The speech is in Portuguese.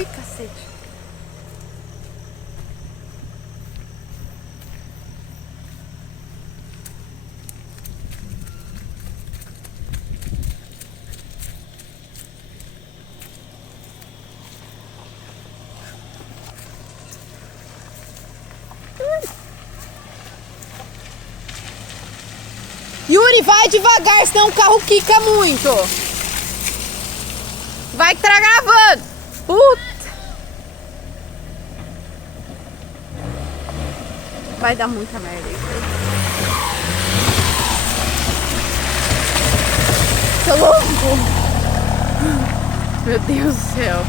Ui, cacete. Yuri, vai devagar, senão o carro quica muito. Vai que tá gravando. Puta. Vai dar muita merda isso aí. Tô louco. Meu Deus do céu.